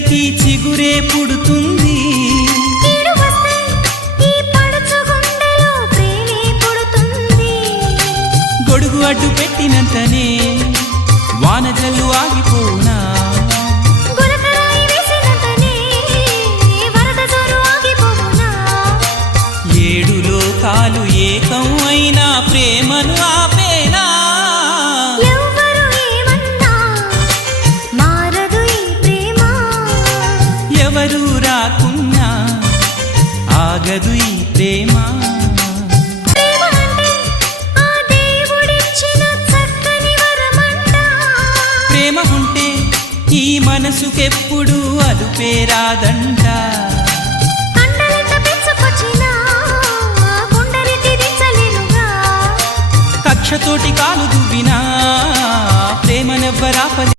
చింతకి చిగురే పుడుతుంది. గొడుగు అడ్డు పెట్టినంతనే వానజల్లు ఆగిపోనా, ఏడు లోకాలు ఏకం అయినా ప్రేమను ఆపేనా, ఎవరు రాకున్నా ఆగదు ఈ ప్రేమ. ప్రేమ ఉంటే ఈ మనసుకెప్పుడు అదుపేరాదంట, కక్షతోటి కాలు దువ్వినా ప్రేమనెవ్వరాప